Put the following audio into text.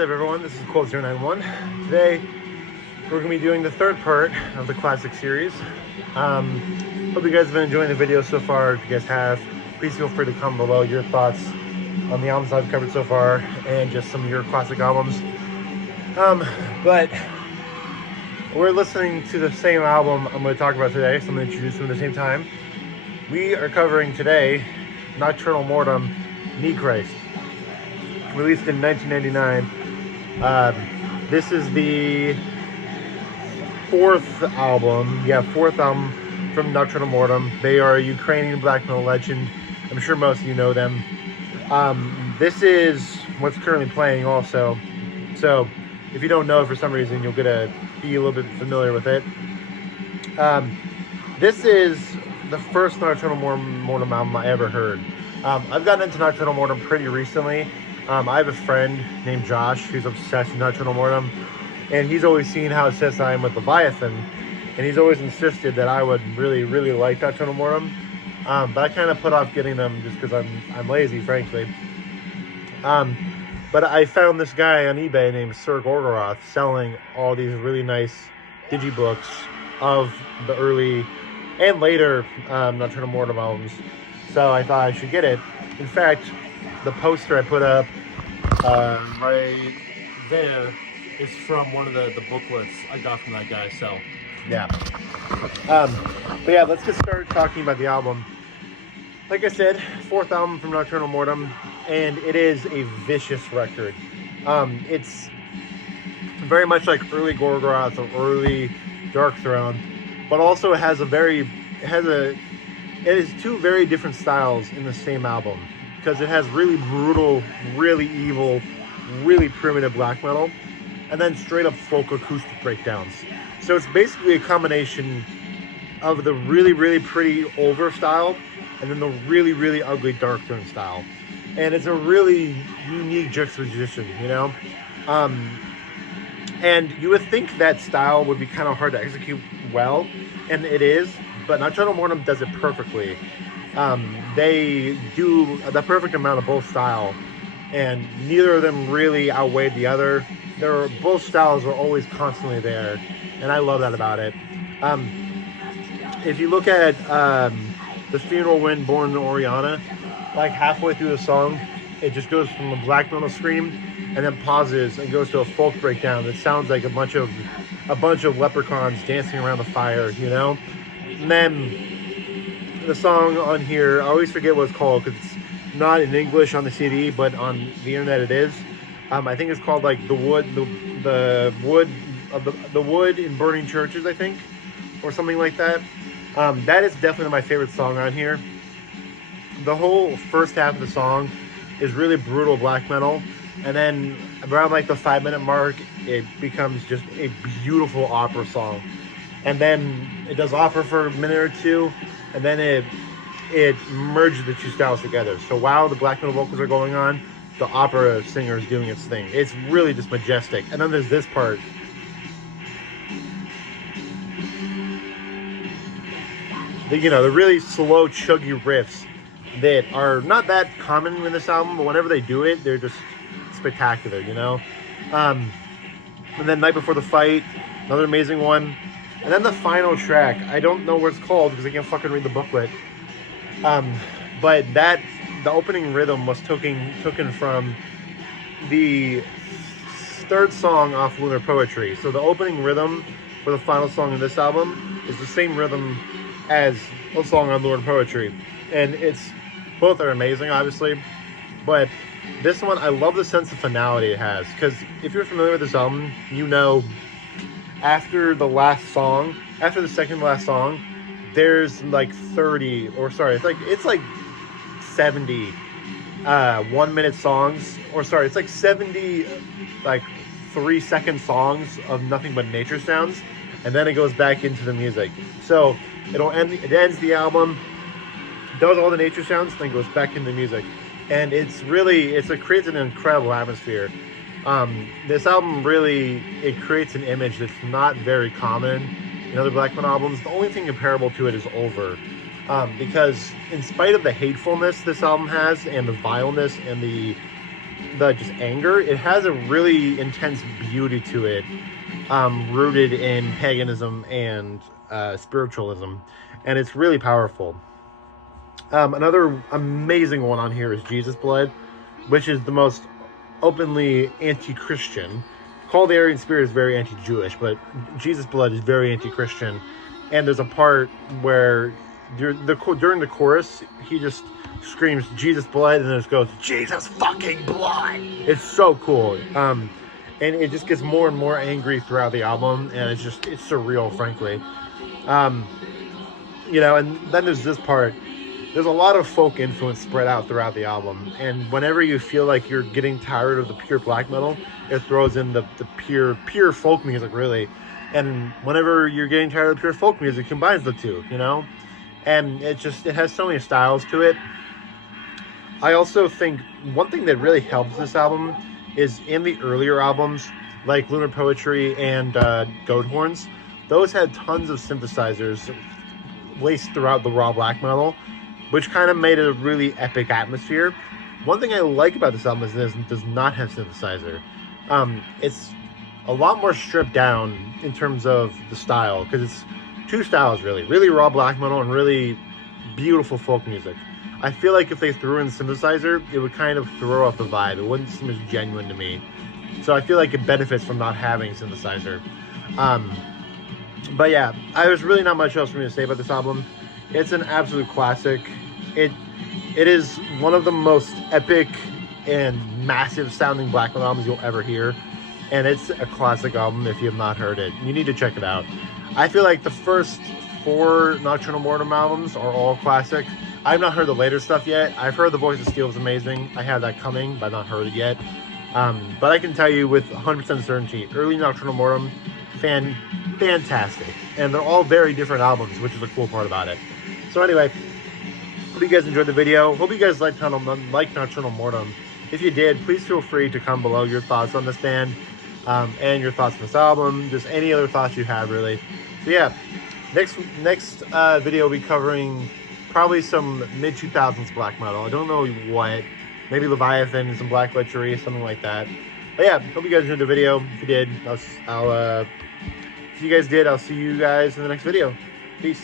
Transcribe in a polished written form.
Hey everyone, this is Quote091. Today we're going to be doing the third part of the classic series. Hope you guys have been enjoying the video so far. If you guys have, please feel free to comment below your thoughts on the albums I've covered so far and just some of your classic albums. But we're listening to the same album I'm going to talk about today, so I'm going to introduce them at the same time. We are covering today Nocturnal Mortem, Nechrist, released in 1999. This is the fourth album from Nocturnal Mortem. They are a Ukrainian black metal legend. I'm sure most of you know them. This is what's currently playing also. So if you don't know it for some reason, you'll get to be a little bit familiar with it. This is the first Nocturnal Mortem album I ever heard. I've gotten into Nocturnal Mortem pretty recently. I have a friend named Josh who's obsessed with Nocturnal Mortem, and he's always seen how obsessed I am with Leviathan, and he's always insisted that I would really like Nocturnal Mortem, but I kind of put off getting them just because I'm lazy, frankly. But I found this guy on eBay named Sir Gorgoroth selling all these really nice digibooks of the early and later Nocturnal Mortem albums, so I thought I should get it. In fact, the poster I put up right there is from one of the booklets I got from that guy, so yeah. But yeah, let's get started talking about the album. Like I said, fourth album from Nocturnal Mortem, and it is a vicious record. It's very much like early Gorgoroth or early Dark Throne, but also it is two very different styles in the same album, because it has really brutal, really evil, really primitive black metal, and then straight up folk acoustic breakdowns. So it's basically a combination of the really pretty Over style and then the really ugly Dark Throne style. And it's a really unique juxtaposition, you know? And you would think that style would be kind of hard to execute well, and it is, but Nocturnal Mortem does it perfectly. They do the perfect amount of both style, and neither of them really outweighed the other. Both styles are always constantly there, and I love that about it. If you look at The Funeral Wind Born in Oriana, like halfway through the song, it just goes from a black metal scream and then pauses and goes to a folk breakdown that sounds like a bunch of leprechauns dancing around the fire, you know? And then the song on here, I always forget what it's called because it's not in English on the CD, but on the internet it is. I think it's called like the wood in burning churches, I think, or something like that. That is definitely my favorite song on here. The whole first half of the song is really brutal black metal, and then around like the 5-minute mark, it becomes just a beautiful opera song. And then it does opera for a minute or two, and then it merges the two styles together. So while the black metal vocals are going on, the opera singer is doing its thing. It's really just majestic. And then there's this part. The really slow, chuggy riffs that are not that common in this album, but whenever they do it, they're just spectacular, you know? And then Night Before the Fight, another amazing one. And then the final track, I don't know what it's called because I can't fucking read the booklet. But the opening rhythm was taken from the third song off Lunar Poetry. So the opening rhythm for the final song in this album is the same rhythm as a song on Lunar Poetry. And both are amazing, obviously. But this one, I love the sense of finality it has. Because if you're familiar with this album, you know after the second to last song, there's like 70 1-minute songs, it's like 70 like 3-second songs of nothing but nature sounds, and then it goes back into the music. So it ends the album, does all the nature sounds, then goes back into the music, and it creates an incredible atmosphere. This album it creates an image that's not very common in other black metal albums. The only thing comparable to it is Over, because in spite of the hatefulness this album has and the vileness and the the just anger, it has a really intense beauty to it, rooted in paganism and spiritualism, and it's really powerful. Another amazing one on here is Jesus Blood, which is the most openly anti-Christian. Call the Aryan Spirit is very anti-Jewish, but Jesus Blood is very anti-Christian. And there's a part where during the chorus, he just screams Jesus Blood, and then it goes Jesus fucking blood. It's so cool. And it just gets more and more angry throughout the album, and it's surreal, frankly. You know, and then there's this part. There's a lot of folk influence spread out throughout the album, and whenever you feel like you're getting tired of the pure black metal, it throws in the pure folk music, really. And whenever you're getting tired of the pure folk music, it combines the two, you know? And it has so many styles to it. I also think one thing that really helps this album is in the earlier albums, like Lunar Poetry and Goat Horns, those had tons of synthesizers laced throughout the raw black metal, which kind of made it a really epic atmosphere. One thing I like about this album is this does not have synthesizer. It's a lot more stripped down in terms of the style, because it's two styles, really raw black metal and really beautiful folk music. I feel like if they threw in synthesizer, it would kind of throw off the vibe. It wouldn't seem as genuine to me. So I feel like it benefits from not having synthesizer. But yeah, there's really not much else for me to say about this album. It's an absolute classic. It is one of the most epic and massive sounding black metal albums you'll ever hear. And it's a classic album if you have not heard it. You need to check it out. I feel like the first 4 Nocturnal Mortem albums are all classic. I've not heard the later stuff yet. I've heard The Voice of Steel is amazing. I have that coming, but I've not heard it yet. But I can tell you with 100% certainty, early Nocturnal Mortem, fantastic. And they're all very different albums, which is the cool part about it. So anyway, hope you guys enjoyed the video. Hope you guys liked Nocturnal Mortem. If you did, please feel free to comment below your thoughts on this band, and your thoughts on this album, just any other thoughts you have, really. So yeah, next video will be covering probably some mid-2000s black metal. I don't know what, maybe Leviathan and some Black Witchery, something like that. But yeah, hope you guys enjoyed the video. If you did, if you guys did, I'll see you guys in the next video. Peace.